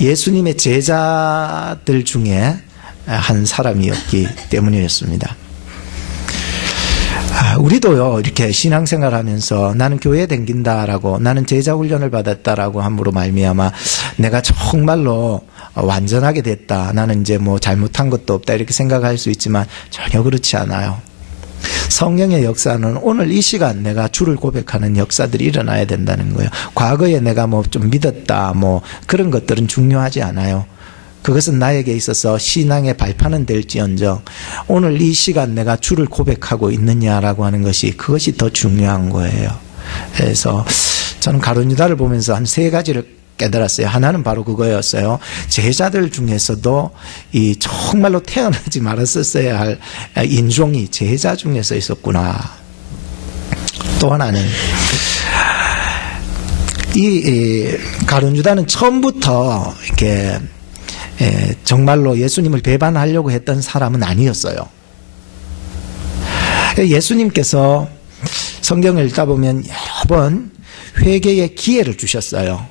예수님의 제자들 중에 한 사람이었기 때문이었습니다. 우리도요, 이렇게 신앙생활 하면서 나는 교회에 댕긴다라고, 나는 제자 훈련을 받았다라고 함으로 말미암아 내가 정말로 완전하게 됐다, 나는 이제 뭐 잘못한 것도 없다, 이렇게 생각할 수 있지만 전혀 그렇지 않아요. 성령의 역사는 오늘 이 시간 내가 주를 고백하는 역사들이 일어나야 된다는 거예요. 과거에 내가 뭐 좀 믿었다, 뭐 그런 것들은 중요하지 않아요. 그것은 나에게 있어서 신앙의 발판은 될지언정 오늘 이 시간 내가 주를 고백하고 있느냐라고 하는 것이, 그것이 더 중요한 거예요. 그래서 저는 가룟 유다를 보면서 한 세 가지를 깨달았어요. 하나는 바로 그거였어요. 제자들 중에서도 이 정말로 태어나지 말았었어야 할 인종이 제자 중에서 있었구나. 또 하나는 이 가룟 유다는 처음부터 이렇게 정말로 예수님을 배반하려고 했던 사람은 아니었어요. 예수님께서 성경을 읽다 보면 여러 번 회개의 기회를 주셨어요.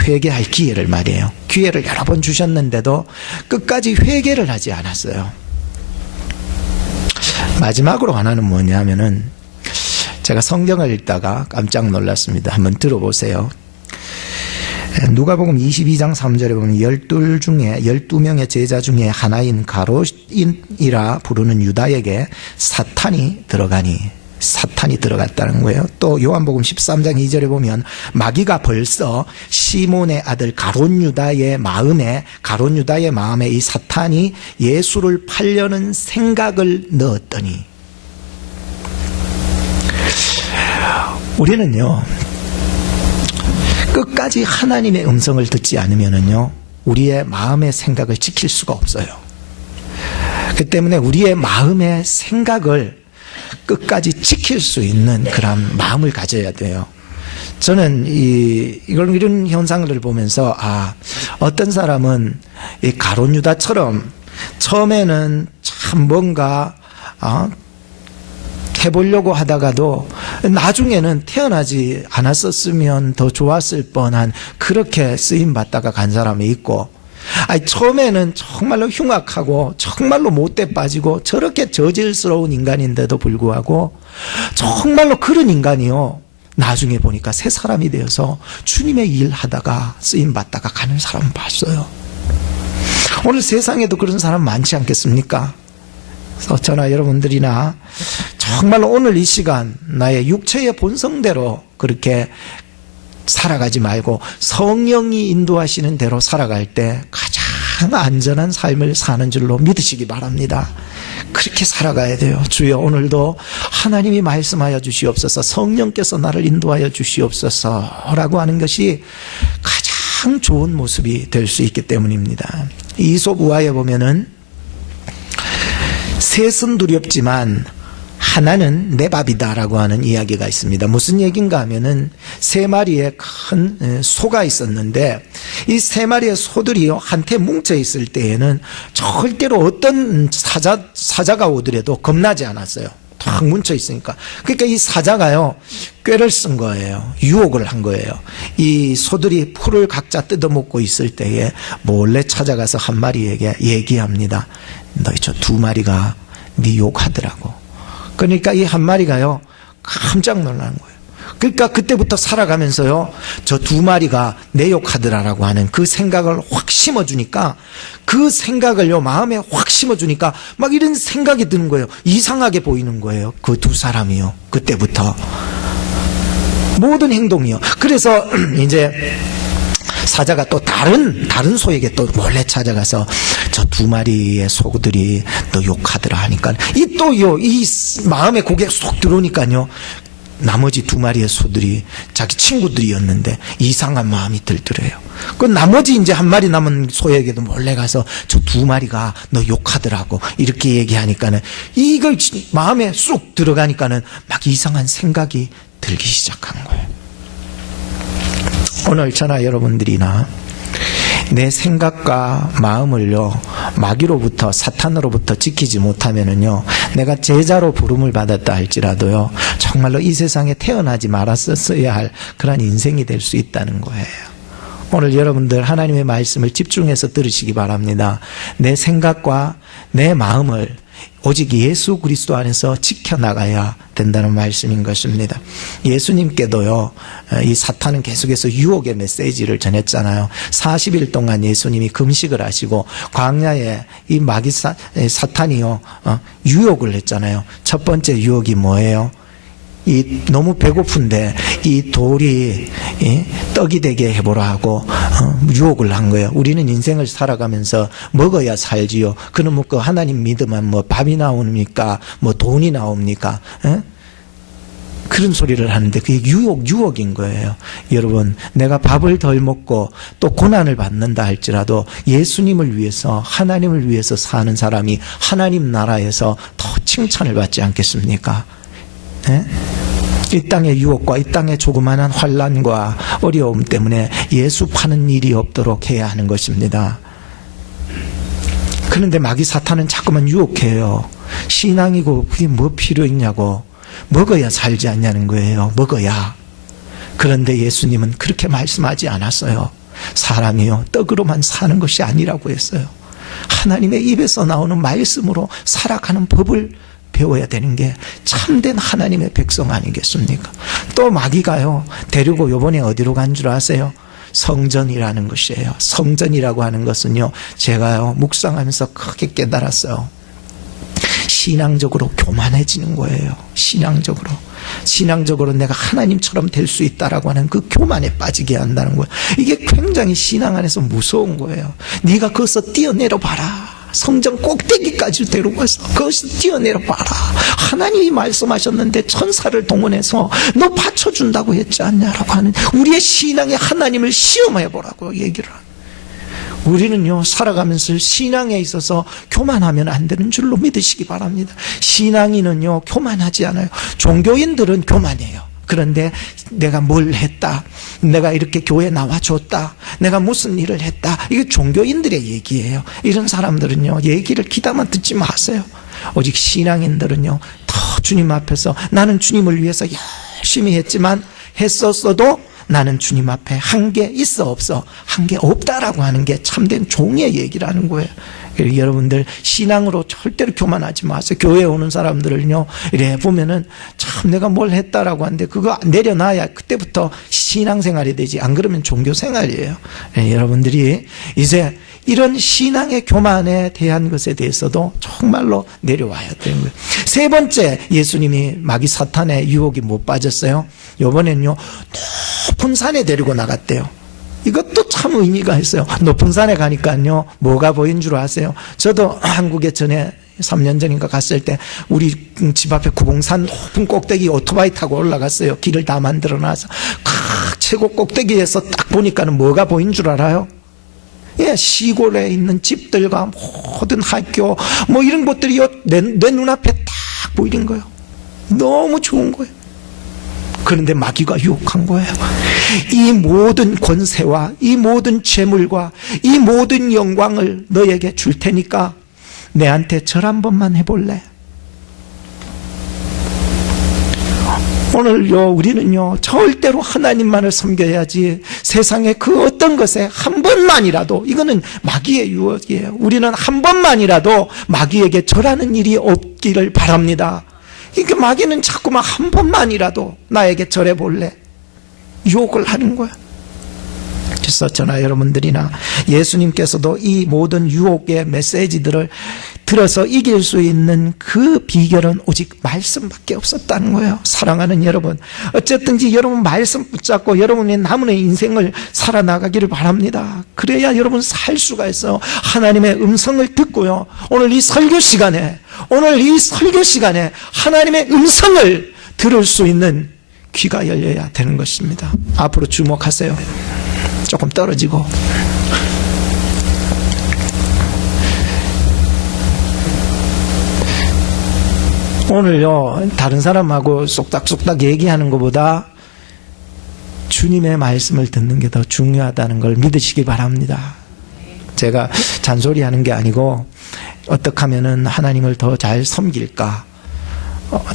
회개할 기회를 말이에요. 기회를 여러 번 주셨는데도 끝까지 회개를 하지 않았어요. 마지막으로 하나는 뭐냐면은, 제가 성경을 읽다가 깜짝 놀랐습니다. 한번 들어보세요. 누가복음 22장 3절에 보면 12명의 제자 중에 하나인 가롯인이라 부르는 유다에게 사탄이 들어갔다는 거예요. 또 요한복음 13장 2절에 보면 마귀가 벌써 시몬의 아들 가롯 유다의 마음에 이 사탄이 예수를 팔려는 생각을 넣었더니, 우리는요 끝까지 하나님의 음성을 듣지 않으면은요 우리의 마음의 생각을 지킬 수가 없어요. 그 때문에 우리의 마음의 생각을 끝까지 지킬 수 있는 그런 마음을 가져야 돼요. 저는 이런 현상들을 보면서 어떤 사람은 이 가룟 유다처럼 처음에는 참 뭔가 해보려고 하다가도 나중에는 태어나지 않았었으면 더 좋았을 뻔한, 그렇게 쓰임받다가 간 사람이 있고, 처음에는 정말로 흉악하고 정말로 못돼 빠지고 저렇게 저질스러운 인간인데도 불구하고 정말로 그런 인간이요, 나중에 보니까 새 사람이 되어서 주님의 일 하다가 쓰임받다가 가는 사람 봤어요. 오늘 세상에도 그런 사람 많지 않겠습니까? 그래서 저나 여러분들이나 정말로 오늘 이 시간 나의 육체의 본성대로 그렇게 살아가지 말고 성령이 인도하시는 대로 살아갈 때 가장 안전한 삶을 사는 줄로 믿으시기 바랍니다. 그렇게 살아가야 돼요. 주여, 오늘도 하나님이 말씀하여 주시옵소서, 성령께서 나를 인도하여 주시옵소서 라고 하는 것이 가장 좋은 모습이 될 수 있기 때문입니다. 이솝 우화에 보면은 셋은 두렵지만 하나는 내 밥이다라고 하는 이야기가 있습니다. 무슨 얘기인가 하면은 세 마리의 큰 소가 있었는데, 이 세 마리의 소들이 한테 뭉쳐 있을 때에는 절대로 어떤 사자가 오더라도 겁나지 않았어요. 딱 뭉쳐 있으니까. 그러니까 이 사자가요 꾀를 쓴 거예요. 유혹을 한 거예요. 이 소들이 풀을 각자 뜯어먹고 있을 때에 몰래 찾아가서 한 마리에게 얘기합니다. 너희 저 두 마리가 네 욕하더라고. 그러니까 이 한 마리가요 깜짝 놀라는 거예요. 그러니까 그때부터 살아가면서요 저 두 마리가 내 욕하더라라고 하는 그 생각을 확 심어주니까, 그 생각을요 마음에 확 심어주니까 막 이런 생각이 드는 거예요. 이상하게 보이는 거예요. 그 두 사람이요, 그때부터 모든 행동이요. 그래서 이제 사자가 또 다른 소에게 또 몰래 찾아가서 저 두 마리의 소들이 너 욕하더라 하니까, 이 마음에 고개 쏙 들어오니까요 나머지 두 마리의 소들이 자기 친구들이었는데 이상한 마음이 들더래요. 그 나머지 이제 한 마리 남은 소에게도 몰래 가서 저 두 마리가 너 욕하더라고 이렇게 얘기하니까는, 이걸 마음에 쏙 들어가니까는 막 이상한 생각이 들기 시작한 거예요. 오늘 저나 여러분들이나 내 생각과 마음을요 마귀로부터, 사탄으로부터 지키지 못하면은요 내가 제자로 부름을 받았다 할지라도요 정말로 이 세상에 태어나지 말았었어야 할 그런 인생이 될 수 있다는 거예요. 오늘 여러분들 하나님의 말씀을 집중해서 들으시기 바랍니다. 내 생각과 내 마음을 오직 예수 그리스도 안에서 지켜나가야 된다는 말씀인 것입니다. 예수님께도요, 이 사탄은 계속해서 유혹의 메시지를 전했잖아요. 40일 동안 예수님이 금식을 하시고 광야에 이 마귀 사탄이요, 유혹을 했잖아요. 첫 번째 유혹이 뭐예요? 너무 배고픈데 이 돌이 떡이 되게 해보라 하고 유혹을 한 거예요. 우리는 인생을 살아가면서 먹어야 살지요. 그러면 그 하나님 믿으면 뭐 밥이 나옵니까? 뭐 돈이 나옵니까? 그런 소리를 하는데 그게 유혹인 거예요. 여러분, 내가 밥을 덜 먹고 또 고난을 받는다 할지라도 예수님을 위해서, 하나님을 위해서 사는 사람이 하나님 나라에서 더 칭찬을 받지 않겠습니까? 이 땅의 유혹과 이 땅의 조그마한 환난과 어려움 때문에 예수 파는 일이 없도록 해야 하는 것입니다. 그런데 마귀 사탄은 자꾸만 유혹해요. 신앙이고 그게 뭐 필요 있냐고. 먹어야 살지 않냐는 거예요. 먹어야. 그런데 예수님은 그렇게 말씀하지 않았어요. 사람이요, 떡으로만 사는 것이 아니라고 했어요. 하나님의 입에서 나오는 말씀으로 살아가는 법을 배워야 되는 게 참된 하나님의 백성 아니겠습니까? 또 마귀가요, 데리고 요번에 어디로 간 줄 아세요? 성전이라는 것이에요. 성전이라고 하는 것은요, 제가요 묵상하면서 크게 깨달았어요. 신앙적으로 교만해지는 거예요. 신앙적으로 내가 하나님처럼 될 수 있다라고 하는 그 교만에 빠지게 한다는 거예요. 이게 굉장히 신앙 안에서 무서운 거예요. 네가 거기서 뛰어내려 봐라. 성전 꼭대기까지 데려가서 거기서 뛰어내려 봐라. 하나님이 말씀하셨는데 천사를 동원해서 너 받쳐준다고 했지 않냐라고 하는, 우리의 신앙의 하나님을 시험해보라고 얘기를 합니다. 우리는요, 살아가면서 신앙에 있어서 교만하면 안 되는 줄로 믿으시기 바랍니다. 신앙인은요, 교만하지 않아요. 종교인들은 교만해요. 그런데 내가 뭘 했다, 내가 이렇게 교회 나와줬다, 내가 무슨 일을 했다, 이게 종교인들의 얘기예요. 이런 사람들은요, 얘기를 귀담아 듣지 마세요. 오직 신앙인들은요, 더 주님 앞에서 나는 주님을 위해서 열심히 했었어도 나는 주님 앞에 한 게 있어 없어, 한 게 없다라고 하는 게 참된 종의 얘기라는 거예요. 여러분들 신앙으로 절대로 교만하지 마세요. 교회에 오는 사람들을요, 이래 보면은 참 내가 뭘 했다라고 하는데 그거 내려놔야 그때부터 신앙생활이 되지, 안 그러면 종교생활이에요. 여러분들이 이제 이런 신앙의 교만에 대한 것에 대해서도 정말로 내려와야 되는 거예요. 세 번째, 예수님이 마귀 사탄의 유혹이 못 빠졌어요. 이번에는요, 높은 산에 데리고 나갔대요. 이것도 참 의미가 있어요. 높은 산에 가니까요, 뭐가 보인 줄 아세요? 저도 한국에 전에 3년 전인가 갔을 때 우리 집 앞에 구봉산 높은 꼭대기 오토바이 타고 올라갔어요. 길을 다 만들어놔서 최고 꼭대기에서 딱 보니까는 뭐가 보인 줄 알아요? 예, 시골에 있는 집들과 모든 학교 뭐 이런 것들이 내 눈앞에 딱 보이는 거예요. 너무 좋은 거예요. 그런데 마귀가 유혹한 거예요. 이 모든 권세와 이 모든 재물과 이 모든 영광을 너에게 줄 테니까 내한테 절 한 번만 해볼래? 오늘요, 우리는요, 절대로 하나님만을 섬겨야지 세상의 그 어떤 것에 한 번만이라도, 이거는 마귀의 유혹이에요. 우리는 한 번만이라도 마귀에게 절하는 일이 없기를 바랍니다. 그러니까 마귀는 자꾸만 한 번만이라도 나에게 절해볼래? 유혹을 하는 거야. 그래서 저나 여러분들이나 예수님께서도 이 모든 유혹의 메시지들을 들어서 이길 수 있는 그 비결은 오직 말씀밖에 없었다는 거예요. 사랑하는 여러분, 어쨌든지 여러분 말씀 붙잡고 여러분의 남은 인생을 살아나가기를 바랍니다. 그래야 여러분 살 수가 있어요. 하나님의 음성을 듣고요, 오늘 이 설교 시간에 하나님의 음성을 들을 수 있는 귀가 열려야 되는 것입니다. 앞으로 주목하세요. 조금 떨어지고. 오늘요, 다른 사람하고 쏙닥쏙닥 얘기하는 것보다 주님의 말씀을 듣는 게 더 중요하다는 걸 믿으시기 바랍니다. 제가 잔소리하는 게 아니고 어떻게 하면은 하나님을 더 잘 섬길까,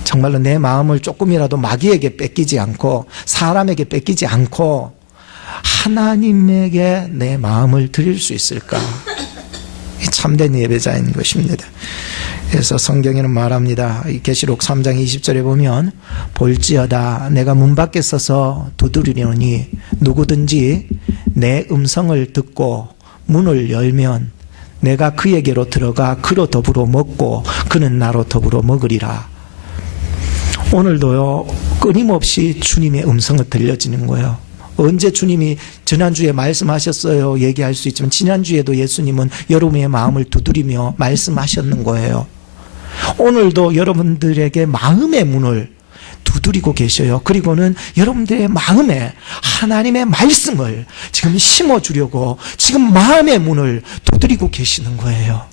정말로 내 마음을 조금이라도 마귀에게 뺏기지 않고 사람에게 뺏기지 않고 하나님에게 내 마음을 드릴 수 있을까? 참된 예배자인 것입니다. 그래서 성경에는 말합니다. 계시록 3장 20절에 보면 볼지어다 내가 문 밖에 서서 두드리려니 누구든지 내 음성을 듣고 문을 열면 내가 그에게로 들어가 그로 더불어 먹고 그는 나로 더불어 먹으리라. 오늘도요 끊임없이 주님의 음성을 들려지는 거예요. 언제 주님이 지난주에 말씀하셨어요 얘기할 수 있지만 지난주에도 예수님은 여러분의 마음을 두드리며 말씀하셨는 거예요. 오늘도 여러분들에게 마음의 문을 두드리고 계셔요. 그리고는 여러분들의 마음에 하나님의 말씀을 지금 심어주려고 지금 마음의 문을 두드리고 계시는 거예요.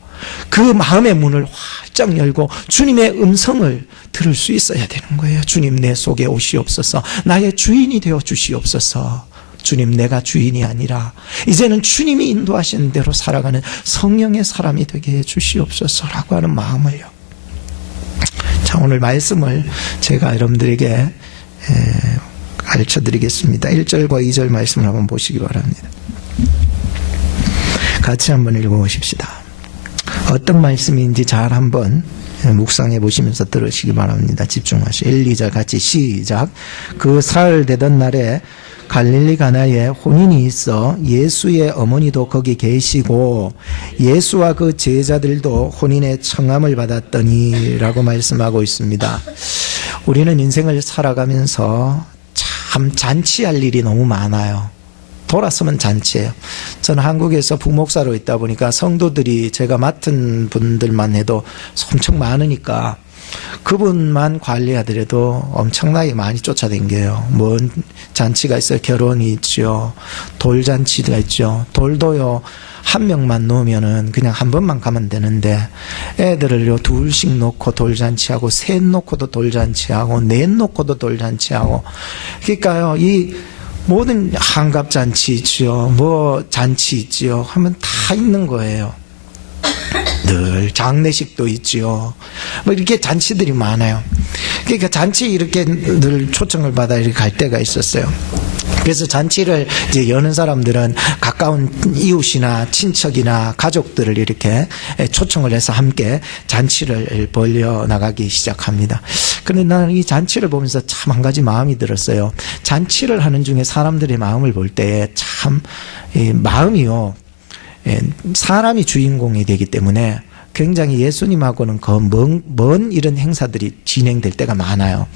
그 마음의 문을 활짝 열고 주님의 음성을 들을 수 있어야 되는 거예요. 주님 내 속에 오시옵소서. 나의 주인이 되어 주시옵소서. 주님 내가 주인이 아니라 이제는 주님이 인도하시는 대로 살아가는 성령의 사람이 되게 해 주시옵소서라고 하는 마음을요. 자, 오늘 말씀을 제가 여러분들에게 가르쳐드리겠습니다. 1절과 2절 말씀을 한번 보시기 바랍니다. 같이 한번 읽어보십시다. 어떤 말씀인지 잘 한번 묵상해 보시면서 들으시기 바랍니다. 집중하시고 1, 2절 같이 시작. 그 사흘 되던 날에 갈릴리 가나에 혼인이 있어 예수의 어머니도 거기 계시고 예수와 그 제자들도 혼인의 청함을 받았더니 라고 말씀하고 있습니다. 우리는 인생을 살아가면서 참 잔치할 일이 너무 많아요. 돌아서면 잔치예요. 저는 한국에서 부목사로 있다 보니까 성도들이 제가 맡은 분들만 해도 엄청 많으니까 그분만 관리하더라도 엄청나게 많이 쫓아다녀요. 뭔 잔치가 있어요. 결혼이 있죠. 돌잔치가 있죠. 돌도요. 한 명만 놓으면은 그냥 한 번만 가면 되는데 애들을요 둘씩 놓고 돌잔치하고 셋 놓고도 돌잔치하고 넷 놓고도 돌잔치하고 그러니까요 이 모든 한갑잔치 있죠. 뭐 잔치 있죠. 하면 다 있는 거예요. 늘 장례식도 있죠. 뭐 이렇게 잔치들이 많아요. 그러니까 잔치 이렇게 늘 초청을 받아 이렇게 갈 때가 있었어요. 그래서 잔치를 이제 여는 사람들은 가까운 이웃이나 친척이나 가족들을 이렇게 초청을 해서 함께 잔치를 벌려 나가기 시작합니다. 그런데 나는 이 잔치를 보면서 참 한 가지 마음이 들었어요. 잔치를 하는 중에 사람들의 마음을 볼 때 참 마음이요. 사람이 주인공이 되기 때문에 굉장히 예수님하고는 먼 이런 행사들이 진행될 때가 많아요.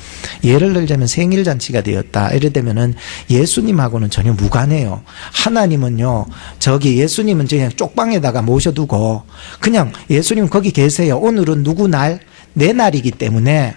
예를 들자면 생일잔치가 되었다. 이래 되면은 예수님하고는 전혀 무관해요. 하나님은요, 저기 예수님은 그냥 쪽방에다가 모셔두고 그냥 예수님 거기 계세요. 오늘은 누구 날? 내 날이기 때문에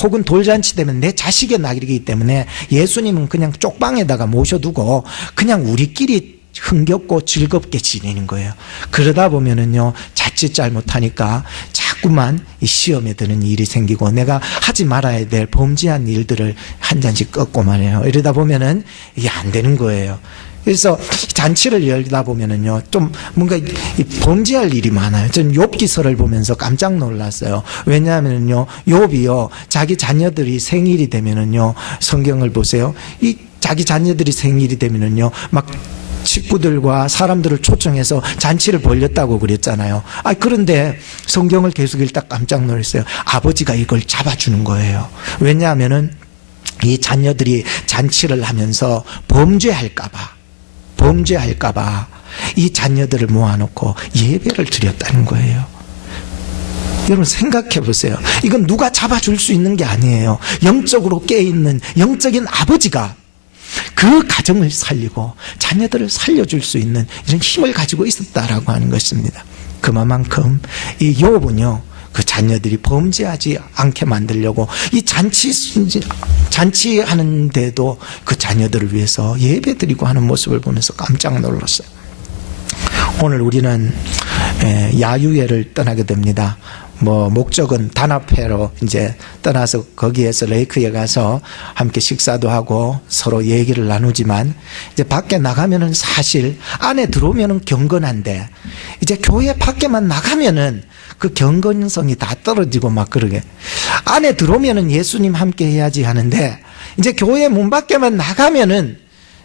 혹은 돌잔치 되면 내 자식의 날이기 때문에 예수님은 그냥 쪽방에다가 모셔두고 그냥 우리끼리 흥겹고 즐겁게 지내는 거예요. 그러다 보면은요, 자칫 잘못하니까 자꾸만 이 시험에 드는 일이 생기고 내가 하지 말아야 될 범죄한 일들을 한 잔씩 꺾고 말해요. 이러다 보면은 이게 안 되는 거예요. 그래서 잔치를 열다 보면은요, 좀 뭔가 범죄할 일이 많아요. 저는 욥기서를 보면서 깜짝 놀랐어요. 왜냐하면요, 욥이요, 자기 자녀들이 생일이 되면은요, 성경을 보세요. 이 자기 자녀들이 생일이 되면은요, 막 식구들과 사람들을 초청해서 잔치를 벌였다고 그랬잖아요. 그런데 성경을 계속 읽다 깜짝 놀랐어요. 아버지가 이걸 잡아주는 거예요. 왜냐하면은 이 자녀들이 잔치를 하면서 범죄할까봐 이 자녀들을 모아놓고 예배를 드렸다는 거예요. 여러분 생각해 보세요. 이건 누가 잡아줄 수 있는 게 아니에요. 영적으로 깨어있는 영적인 아버지가 그 가정을 살리고 자녀들을 살려줄 수 있는 이런 힘을 가지고 있었다라고 하는 것입니다. 그만큼 이 욥은요, 그 자녀들이 범죄하지 않게 만들려고 이 잔치하는데도 그 자녀들을 위해서 예배드리고 하는 모습을 보면서 깜짝 놀랐어요. 오늘 우리는 야유회를 떠나게 됩니다. 목적은 단합회로 이제 떠나서 거기에서 레이크에 가서 함께 식사도 하고 서로 얘기를 나누지만 이제 밖에 나가면은 사실 안에 들어오면은 경건한데 이제 교회 밖에만 나가면은 그 경건성이 다 떨어지고 막 그러게. 안에 들어오면은 예수님 함께 해야지 하는데 이제 교회 문 밖에만 나가면은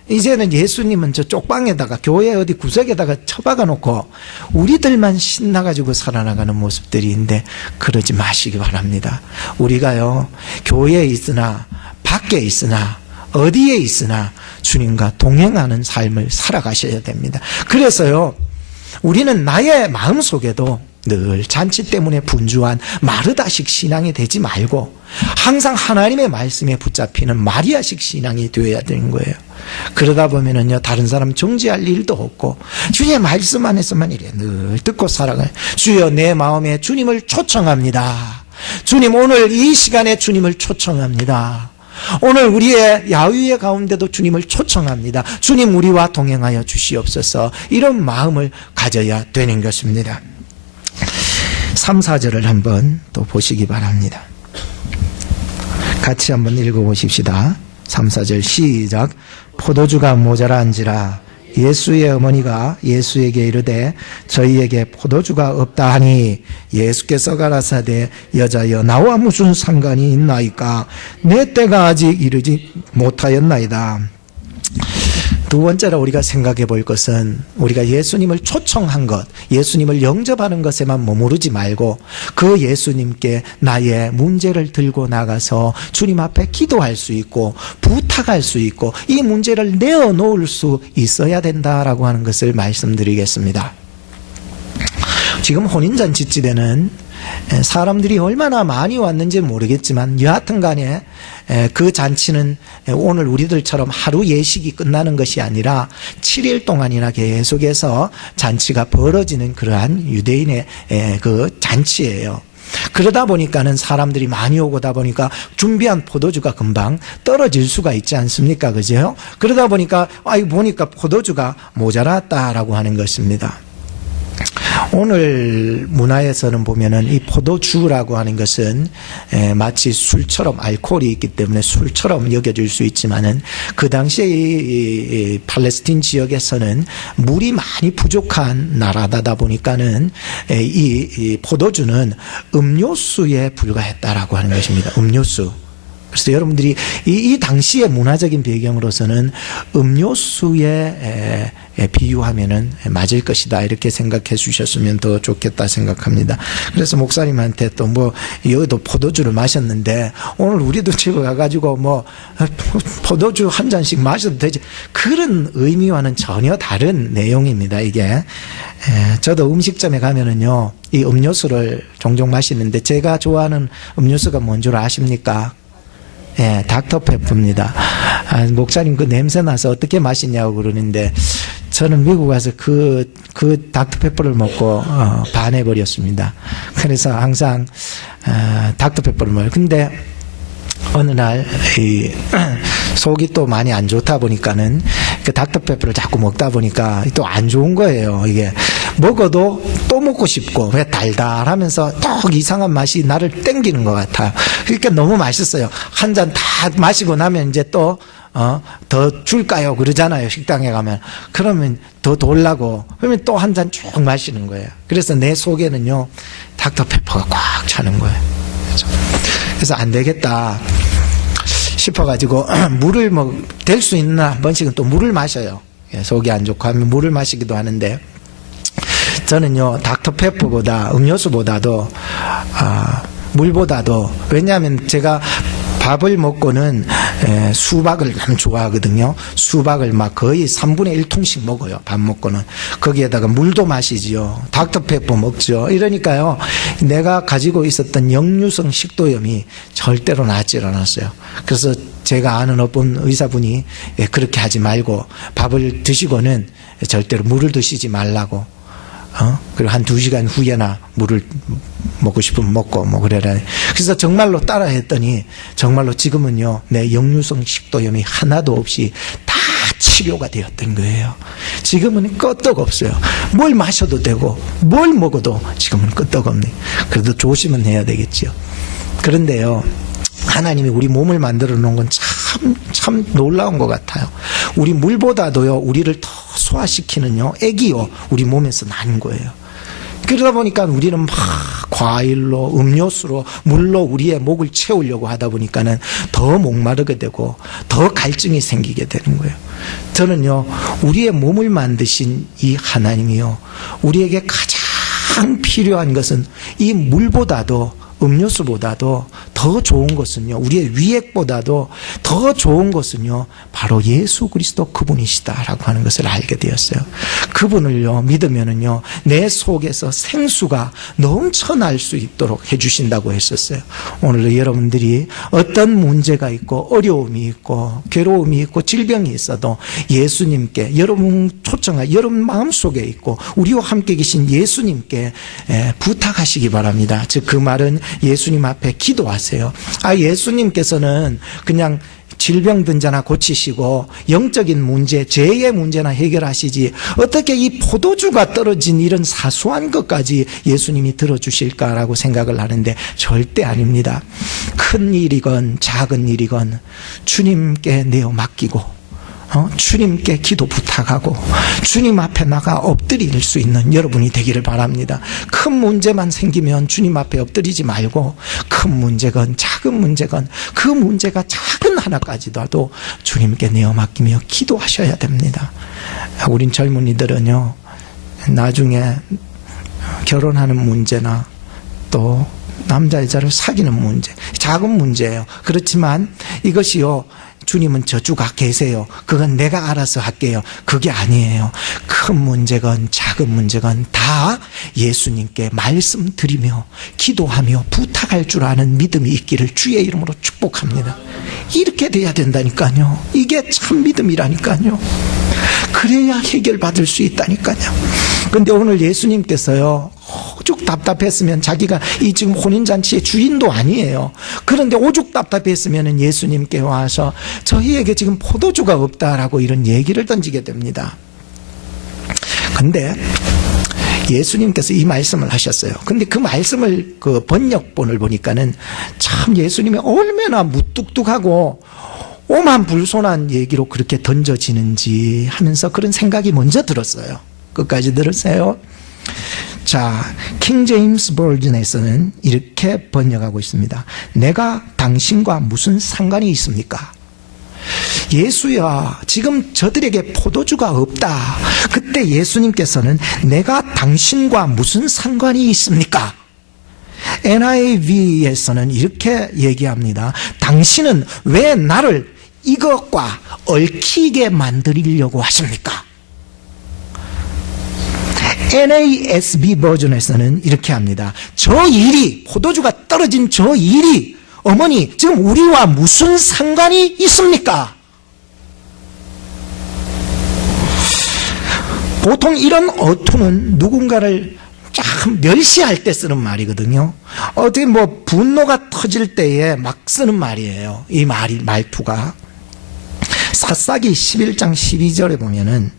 이제는 예수님은 저 쪽방에다가 교회 어디 구석에다가 처박아 놓고 우리들만 신나가지고 살아나가는 모습들인데 그러지 마시기 바랍니다. 우리가요, 교회에 있으나 밖에 있으나 어디에 있으나 주님과 동행하는 삶을 살아가셔야 됩니다. 그래서요, 우리는 나의 마음속에도 늘 잔치 때문에 분주한 마르다식 신앙이 되지 말고 항상 하나님의 말씀에 붙잡히는 마리아식 신앙이 되어야 되는 거예요. 그러다 보면은요, 다른 사람 정죄할 일도 없고 주의 말씀 안에서만 이래 늘 듣고 살아가요. 주여, 내 마음에 주님을 초청합니다. 주님, 오늘 이 시간에 주님을 초청합니다. 오늘 우리의 야유의 가운데도 주님을 초청합니다. 주님, 우리와 동행하여 주시옵소서. 이런 마음을 가져야 되는 것입니다. 3, 4절을 한번 또 보시기 바랍니다. 같이 한번 읽어보십시다. 3, 4절 시작. 포도주가 모자란지라 예수의 어머니가 예수에게 이르되 저희에게 포도주가 없다 하니 예수께서 가라사대 여자여, 나와 무슨 상관이 있나이까? 내 때가 아직 이르지 못하였나이다. 두 번째로 우리가 생각해 볼 것은 우리가 예수님을 초청한 것, 예수님을 영접하는 것에만 머무르지 말고 그 예수님께 나의 문제를 들고 나가서 주님 앞에 기도할 수 있고 부탁할 수 있고 이 문제를 내어놓을 수 있어야 된다라고 하는 것을 말씀드리겠습니다. 지금 혼인잔치집에는 사람들이 얼마나 많이 왔는지 모르겠지만 여하튼 간에 그 잔치는 오늘 우리들처럼 하루 예식이 끝나는 것이 아니라 7일 동안이나 계속해서 잔치가 벌어지는 그러한 유대인의 그 잔치예요. 그러다 보니까는 사람들이 많이 오고다 보니까 준비한 포도주가 금방 떨어질 수가 있지 않습니까? 그죠? 그러다 보니까 보니까 포도주가 모자랐다라고 하는 것입니다. 오늘 문화에서는 보면은 이 포도주라고 하는 것은 마치 술처럼 알코올이 있기 때문에 술처럼 여겨질 수 있지만은 그 당시에 이 팔레스틴 지역에서는 물이 많이 부족한 나라다 보니까는 이 포도주는 음료수에 불과했다라고 하는 것입니다. 음료수. 그래서 여러분들이 이 당시의 문화적인 배경으로서는 음료수에 비유하면은 맞을 것이다 이렇게 생각해 주셨으면 더 좋겠다 생각합니다. 그래서 목사님한테 또 여기도 포도주를 마셨는데 오늘 우리도 집에 가가지고 포도주 한 잔씩 마셔도 되지, 그런 의미와는 전혀 다른 내용입니다. 이게 저도 음식점에 가면은요, 이 음료수를 종종 마시는데 제가 좋아하는 음료수가 뭔 줄 아십니까? 닥터페퍼입니다. 목사님 그 냄새 나서 어떻게 마시냐고 그러는데 저는 미국 가서 그 닥터페퍼를 먹고 반해버렸습니다. 그래서 항상 닥터페퍼를 먹어요. 근데 어느 날 속이 또 많이 안 좋다 보니까는 그 닥터페퍼를 자꾸 먹다 보니까 또 안 좋은 거예요. 이게 먹어도 또 먹고 싶고 왜 달달하면서 또 이상한 맛이 나를 땡기는 것 같아요. 그러니까 너무 맛있어요. 한 잔 다 마시고 나면 이제 또 더 줄까요? 그러잖아요. 식당에 가면. 그러면 더 돌라고. 그러면 또 한 잔 쭉 마시는 거예요. 그래서 내 속에는요, 닥터페퍼가 꽉 차는 거예요. 그래서 안 되겠다 싶어가지고 물을 될 수 있나 한 번씩은 또 물을 마셔요. 속이 안 좋고 하면 물을 마시기도 하는데 저는요, 닥터페퍼보다 음료수보다도 물보다도, 왜냐하면 제가 밥을 먹고는 수박을 너무 좋아하거든요. 수박을 거의 3분의 1통씩 먹어요. 밥 먹고는. 거기에다가 물도 마시지요. 닥터페퍼 먹죠. 이러니까요, 내가 가지고 있었던 역류성 식도염이 절대로 낫질 않았어요. 그래서 제가 아는 어떤 의사분이 그렇게 하지 말고 밥을 드시고는 절대로 물을 드시지 말라고, 그리고 한 2시간 후에나 물을 먹고 싶으면 먹고 그래라. 그래서 정말로 따라 했더니 정말로 지금은요, 내 역류성 식도염이 하나도 없이 다 치료가 되었던 거예요. 지금은 끄떡 없어요. 뭘 마셔도 되고 뭘 먹어도 지금은 끄떡 없네. 그래도 조심은 해야 되겠죠. 그런데요, 하나님이 우리 몸을 만들어 놓은 건 참 놀라운 것 같아요. 우리 물보다도요, 우리를 더 소화시키는요, 액이요, 우리 몸에서 나는 거예요. 그러다 보니까 우리는 막 과일로, 음료수로, 물로 우리의 목을 채우려고 하다 보니까는 더 목마르게 되고 더 갈증이 생기게 되는 거예요. 저는요, 우리의 몸을 만드신 이 하나님이요, 우리에게 가장 필요한 것은 이 물보다도, 음료수보다도 더 좋은 것은요, 우리의 위액보다도 더 좋은 것은요, 바로 예수 그리스도 그분이시다라고 하는 것을 알게 되었어요. 그분을요 믿으면은요, 내 속에서 생수가 넘쳐날 수 있도록 해주신다고 했었어요. 오늘도 여러분들이 어떤 문제가 있고 어려움이 있고 괴로움이 있고 질병이 있어도 예수님께 여러분 초청하, 여러분 마음속에 있고 우리와 함께 계신 예수님께 부탁하시기 바랍니다. 즉 그 말은 예수님 앞에 기도하세요. 예수님께서는 그냥 질병든 자나 고치시고 영적인 문제, 죄의 문제나 해결하시지 어떻게 이 포도주가 떨어진 이런 사소한 것까지 예수님이 들어주실까라고 생각을 하는데 절대 아닙니다. 큰 일이건 작은 일이건 주님께 내어 맡기고 주님께 기도 부탁하고 주님 앞에 나가 엎드릴 수 있는 여러분이 되기를 바랍니다. 큰 문제만 생기면 주님 앞에 엎드리지 말고 큰 문제건 작은 문제건 그 문제가 작은 하나까지도 주님께 내어 맡기며 기도하셔야 됩니다. 우린 젊은이들은요, 나중에 결혼하는 문제나 또 남자 여자를 사귀는 문제, 작은 문제예요. 그렇지만 이것이요, 주님은 저주가 계세요. 그건 내가 알아서 할게요. 그게 아니에요. 큰 문제건 작은 문제건 다 예수님께 말씀드리며 기도하며 부탁할 줄 아는 믿음이 있기를 주의 이름으로 축복합니다. 이렇게 돼야 된다니까요. 이게 참 믿음이라니까요. 그래야 해결받을 수 있다니까요. 근데 오늘 예수님께서요, 오죽 답답했으면, 자기가 이 지금 혼인잔치의 주인도 아니에요. 그런데 오죽 답답했으면 예수님께 와서 저희에게 지금 포도주가 없다라고 이런 얘기를 던지게 됩니다. 근데 예수님께서 이 말씀을 하셨어요. 근데 그 말씀을, 그 번역본을 보니까는 참 예수님이 얼마나 무뚝뚝하고 오만불손한 얘기로 그렇게 던져지는지 하면서 그런 생각이 먼저 들었어요. 끝까지 들으세요. 자, 킹 제임스 버전에서는 이렇게 번역하고 있습니다. 내가 당신과 무슨 상관이 있습니까? 예수야, 지금 저들에게 포도주가 없다. 그때 예수님께서는 내가 당신과 무슨 상관이 있습니까? NIV에서는 이렇게 얘기합니다. 당신은 왜 나를 이것과 얽히게 만들려고 하십니까? NASB 버전에서는 이렇게 합니다. 저 일이, 포도주가 떨어진 저 일이 어머니 지금 우리와 무슨 상관이 있습니까? 보통 이런 어투는 누군가를 참 멸시할 때 쓰는 말이거든요. 어떻게 뭐 분노가 터질 때에 막 쓰는 말이에요. 이 말투가. 사사기 11장 12절에 보면은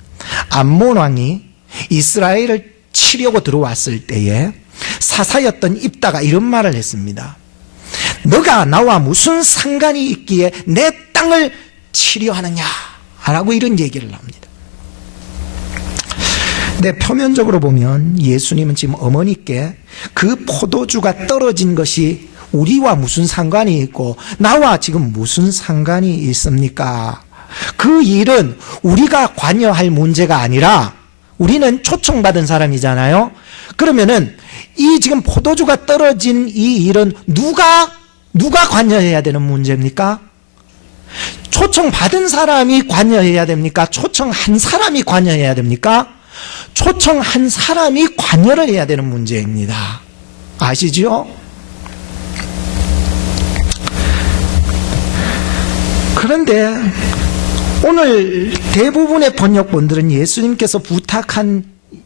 암몬 왕이 이스라엘을 치려고 들어왔을 때에 사사였던 입다가 이런 말을 했습니다. 너가 나와 무슨 상관이 있기에 내 땅을 치려 하느냐 라고 이런 얘기를 합니다. 근데 표면적으로 보면 예수님은 지금 어머니께 그 포도주가 떨어진 것이 우리와 무슨 상관이 있고 나와 지금 무슨 상관이 있습니까? 그 일은 우리가 관여할 문제가 아니라 우리는 초청받은 사람이잖아요. 그러면은 이 지금 포도주가 떨어진 이 일은 누가 관여해야 되는 문제입니까? 초청받은 사람이 관여해야 됩니까? 초청한 사람이 관여해야 됩니까? 초청한 사람이 관여를 해야 되는 문제입니다. 아시죠? 그런데 오늘 대부분의 번역본들은 예수님께서 부탁한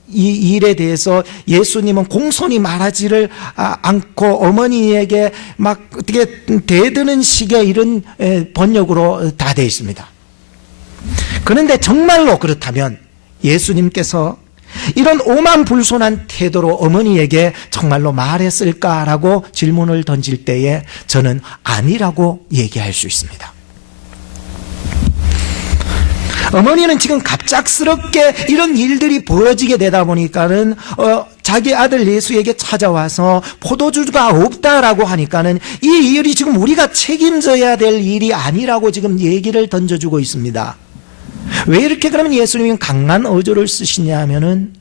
이 일에 대해서 예수님은 공손히 말하지를 않고 어머니에게 막 어떻게 대드는 식의 이런 번역으로 다 되어 있습니다. 그런데 정말로 그렇다면 예수님께서 이런 오만불손한 태도로 어머니에게 정말로 말했을까라고 질문을 던질 때에 저는 아니라고 얘기할 수 있습니다. 어머니는 지금 갑작스럽게 이런 일들이 벌어지게 되다 보니까는 자기 아들 예수에게 찾아와서 포도주가 없다라고 하니까는 이 일이 지금 우리가 책임져야 될 일이 아니라고 지금 얘기를 던져주고 있습니다. 왜 이렇게 그러면 예수님이 강한 어조를 쓰시냐 하면은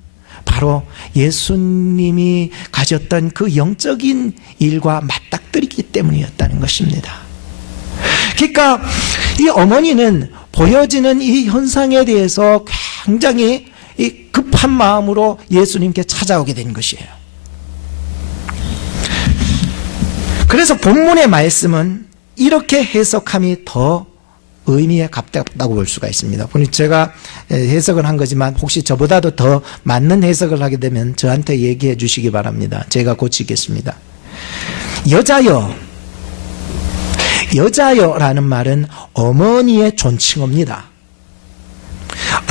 바로 예수님이 가졌던 그 영적인 일과 맞닥뜨리기 때문이었다는 것입니다. 그러니까 이 어머니는 보여지는 이 현상에 대해서 굉장히 이 급한 마음으로 예수님께 찾아오게 된 것이에요. 그래서 본문의 말씀은 이렇게 해석함이 더 의미에 가깝다고 볼 수가 있습니다. 제가 해석을 한 거지만 혹시 저보다도 더 맞는 해석을 하게 되면 저한테 얘기해 주시기 바랍니다. 제가 고치겠습니다. 여자여라는 말은 어머니의 존칭어입니다.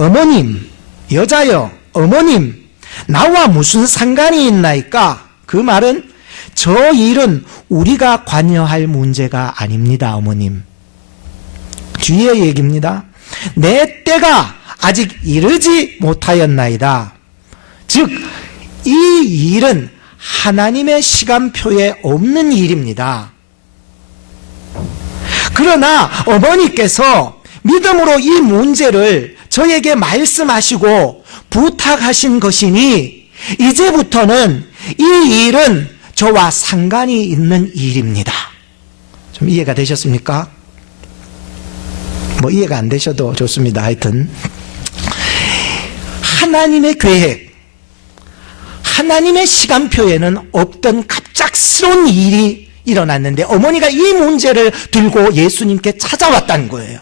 어머님, 여자여, 어머님, 나와 무슨 상관이 있나이까? 그 말은 저 일은 우리가 관여할 문제가 아닙니다, 어머님. 뒤의 얘기입니다. 내 때가 아직 이르지 못하였나이다. 즉, 이 일은 하나님의 시간표에 없는 일입니다. 그러나 어머니께서 믿음으로 이 문제를 저에게 말씀하시고 부탁하신 것이니 이제부터는 이 일은 저와 상관이 있는 일입니다. 좀 이해가 되셨습니까? 뭐 이해가 안 되셔도 좋습니다. 하여튼 하나님의 계획, 하나님의 시간표에는 없던 갑작스러운 일이 일어났는데 어머니가 이 문제를 들고 예수님께 찾아왔다는 거예요.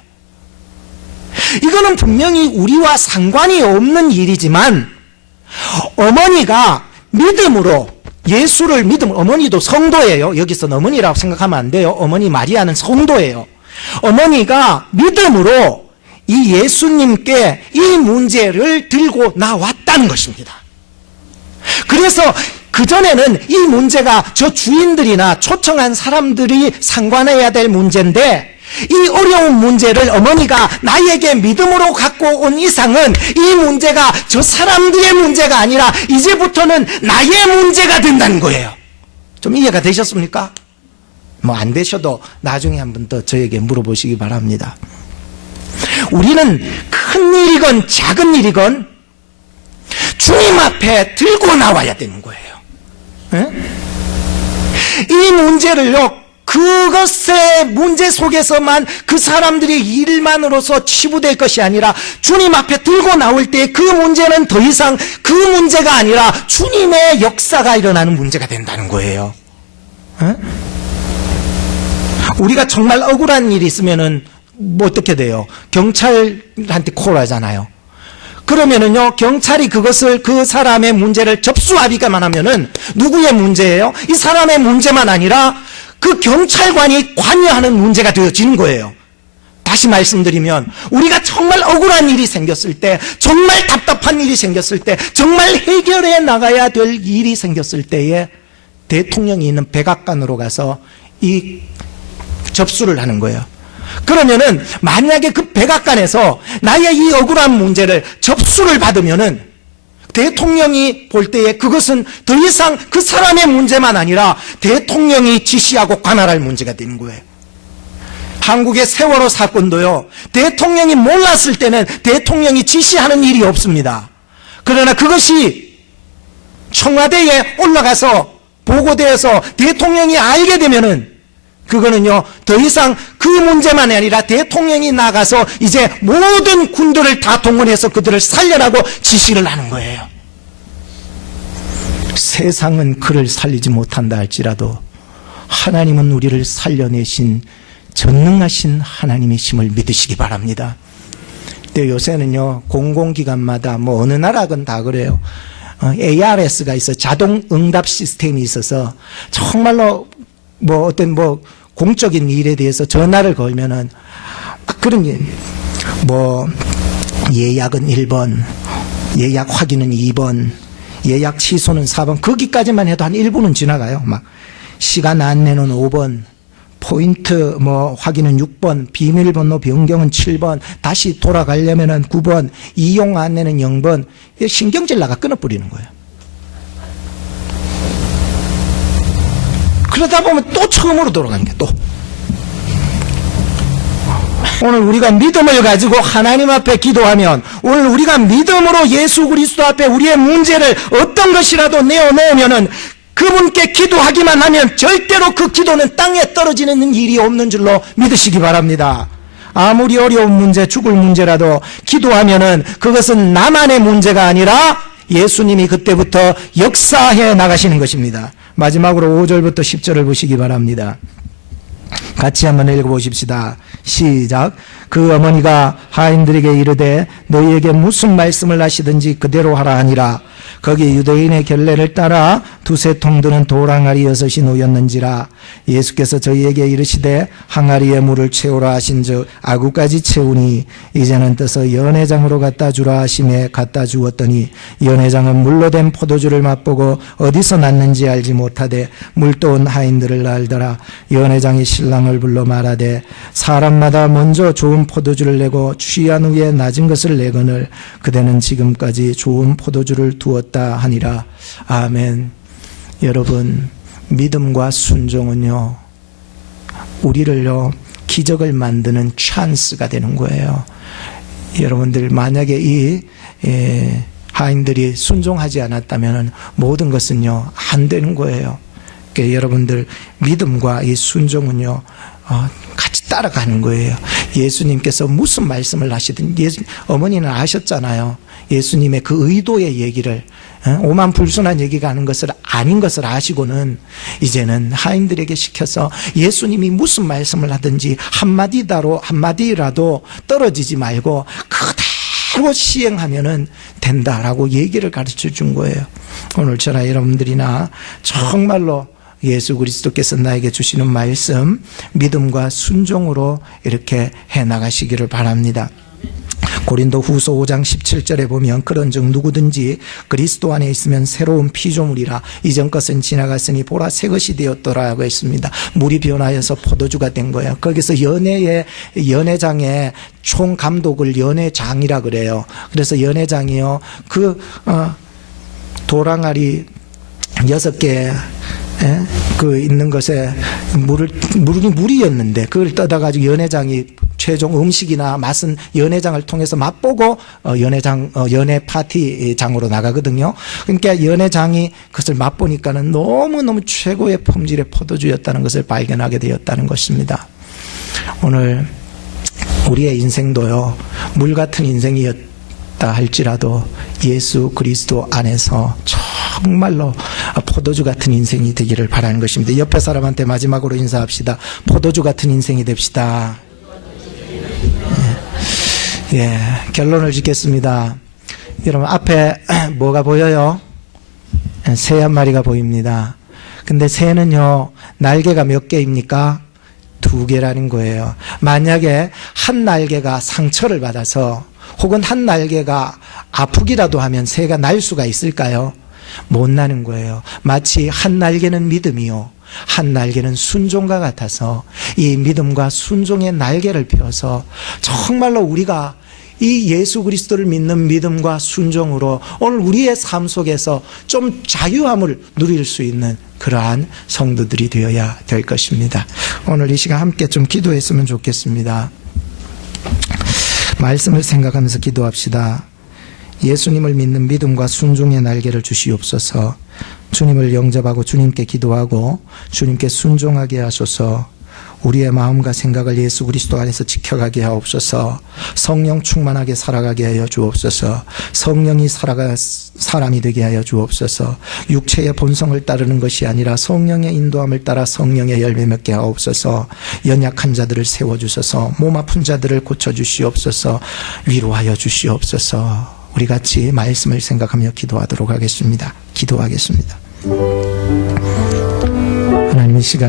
이거는 분명히 우리와 상관이 없는 일이지만 어머니가 믿음으로 예수를 믿음으로, 어머니도 성도예요. 여기서 어머니라고 생각하면 안 돼요. 어머니 마리아는 성도예요. 어머니가 믿음으로 이 예수님께 이 문제를 들고 나왔다는 것입니다. 그래서 그전에는 이 문제가 저 주인들이나 초청한 사람들이 상관해야 될 문제인데 이 어려운 문제를 어머니가 나에게 믿음으로 갖고 온 이상은 이 문제가 저 사람들의 문제가 아니라 이제부터는 나의 문제가 된다는 거예요. 좀 이해가 되셨습니까? 뭐 안 되셔도 나중에 한 번 더 저에게 물어보시기 바랍니다. 우리는 큰 일이건 작은 일이건 주님 앞에 들고 나와야 되는 거예요. 에? 이 문제를요, 그것의 문제 속에서만 그 사람들이 일만으로서 치부될 것이 아니라 주님 앞에 들고 나올 때 그 문제는 더 이상 그 문제가 아니라 주님의 역사가 일어나는 문제가 된다는 거예요. 에? 우리가 정말 억울한 일이 있으면은 뭐 어떻게 돼요? 경찰한테 콜하잖아요. 그러면은요, 경찰이 그것을, 그 사람의 문제를 접수하기만 하면은 누구의 문제예요? 이 사람의 문제만 아니라 그 경찰관이 관여하는 문제가 되어지는 거예요. 다시 말씀드리면 우리가 정말 억울한 일이 생겼을 때, 정말 답답한 일이 생겼을 때, 정말 해결해 나가야 될 일이 생겼을 때에 대통령이 있는 백악관으로 가서 이 접수를 하는 거예요. 그러면은 만약에 그 백악관에서 나의 이 억울한 문제를 접수를 받으면은 대통령이 볼 때에 그것은 더 이상 그 사람의 문제만 아니라 대통령이 지시하고 관할할 문제가 되는 거예요. 한국의 세월호 사건도요, 대통령이 몰랐을 때는 대통령이 지시하는 일이 없습니다. 그러나 그것이 청와대에 올라가서 보고되어서 대통령이 알게 되면은 그거는요, 더 이상 그 문제만이 아니라 대통령이 나가서 이제 모든 군들을 다 동원해서 그들을 살려라고 지시를 하는 거예요. 세상은 그를 살리지 못한다 할지라도 하나님은 우리를 살려내신 전능하신 하나님의 힘을 믿으시기 바랍니다. 근데 요새는요, 공공기관마다 뭐 어느 나라건 다 그래요. ARS가 있어, 자동 응답 시스템이 있어서 정말로 뭐 어떤 뭐 공적인 일에 대해서 전화를 걸면은 그런 게 뭐 예약은 1번, 예약 확인은 2번, 예약 취소는 4번, 거기까지만 해도 한 1분은 지나가요. 막 시간 안내는 5번, 포인트 뭐 확인은 6번, 비밀번호 변경은 7번, 다시 돌아가려면은 9번, 이용 안내는 0번. 신경질 나가 끊어버리는 거예요. 그러다 보면 또 처음으로 돌아가는 게 또. 오늘 우리가 믿음을 가지고 하나님 앞에 기도하면, 오늘 우리가 믿음으로 예수 그리스도 앞에 우리의 문제를 어떤 것이라도 내어놓으면은 그분께 기도하기만 하면 절대로 그 기도는 땅에 떨어지는 일이 없는 줄로 믿으시기 바랍니다. 아무리 어려운 문제, 죽을 문제라도 기도하면은 그것은 나만의 문제가 아니라 예수님이 그때부터 역사해 나가시는 것입니다. 마지막으로 5절부터 10절을 보시기 바랍니다. 같이 한번 읽어보십시다. 시작. 그 어머니가 하인들에게 이르되 너희에게 무슨 말씀을 하시든지 그대로 하라 하니라. 거기 유대인의 결례를 따라 두세 통 드는 돌항아리 6이 놓였는지라. 예수께서 저희에게 이르시되 항아리에 물을 채우라 하신즉 아구까지 채우니 이제는 떠서 연회장으로 갖다 주라 하심에 갖다 주었더니 연회장은 물로 된 포도주를 맛보고 어디서 났는지 알지 못하되 물떠온 하인들을 알더라. 연회장이 신랑을 불러 말하되 사람마다 먼저 좋은 포도주를 내고 취한 후에 낮은 것을 내거늘 그대는 지금까지 좋은 포도주를 두었다 하니라. 아멘. 여러분, 믿음과 순종은요, 우리를요 기적을 만드는 찬스가 되는 거예요. 여러분들 만약에 이 하인들이 순종하지 않았다면 모든 것은요 안 되는 거예요. 그러니까 여러분들 믿음과 이 순종은요 같이 따라가는 거예요. 예수님께서 무슨 말씀을 하시든 어머니는 아셨잖아요. 예수님의 그 의도의 얘기를, 오만 불순한 얘기가 아닌 것을 아시고는 이제는 하인들에게 시켜서 예수님이 무슨 말씀을 하든지 한마디라도 떨어지지 말고 그대로 시행하면은 된다라고 얘기를 가르쳐 준 거예요. 오늘 저나 여러분들이나 정말로 예수 그리스도께서 나에게 주시는 말씀, 믿음과 순종으로 이렇게 해나가시기를 바랍니다. 고린도 후서 5장 17절에 보면 그런즉 누구든지 그리스도 안에 있으면 새로운 피조물이라 이전 것은 지나갔으니 보라 새 것이 되었더라고 했습니다. 물이 변하여서 포도주가 된 거예요. 거기서 연회장의 총감독을 연회장이라 그래요. 그래서 연회장이요 그 돌항아리 6개 그 있는 것에 물이었는데 그걸 떠다가지고 연회장이 최종 음식이나 맛은 연회장을 통해서 맛보고 연회 파티장으로 나가거든요. 그러니까 연회장이 그것을 맛보니까는 너무너무 최고의 품질의 포도주였다는 것을 발견하게 되었다는 것입니다. 오늘 우리의 인생도요 물 같은 인생이었다 할지라도 예수 그리스도 안에서 정말로 포도주 같은 인생이 되기를 바라는 것입니다. 옆에 사람한테 마지막으로 인사합시다. 포도주 같은 인생이 됩시다. 예, 결론을 짓겠습니다. 여러분 앞에 뭐가 보여요? 새 한 마리가 보입니다. 근데 새는요 날개가 몇 개입니까? 2개라는 거예요. 만약에 한 날개가 상처를 받아서 혹은 한 날개가 아프기라도 하면 새가 날 수가 있을까요? 못 나는 거예요. 마치 한 날개는 믿음이요 한 날개는 순종과 같아서 이 믿음과 순종의 날개를 펴서 정말로 우리가 이 예수 그리스도를 믿는 믿음과 순종으로 오늘 우리의 삶 속에서 좀 자유함을 누릴 수 있는 그러한 성도들이 되어야 될 것입니다. 오늘 이 시간 함께 좀 기도했으면 좋겠습니다. 말씀을 생각하면서 기도합시다. 예수님을 믿는 믿음과 순종의 날개를 주시옵소서. 주님을 영접하고 주님께 기도하고 주님께 순종하게 하소서. 우리의 마음과 생각을 예수 그리스도 안에서 지켜가게 하옵소서. 성령 충만하게 살아가게 하여 주옵소서. 성령이 살아가 사람이 되게 하여 주옵소서. 육체의 본성을 따르는 것이 아니라 성령의 인도함을 따라 성령의 열매 맺게 하옵소서. 연약한 자들을 세워주소서. 몸 아픈 자들을 고쳐주시옵소서. 위로하여 주시옵소서. 우리 같이 말씀을 생각하며 기도하도록 하겠습니다. 기도하겠습니다. 하나님 이 시간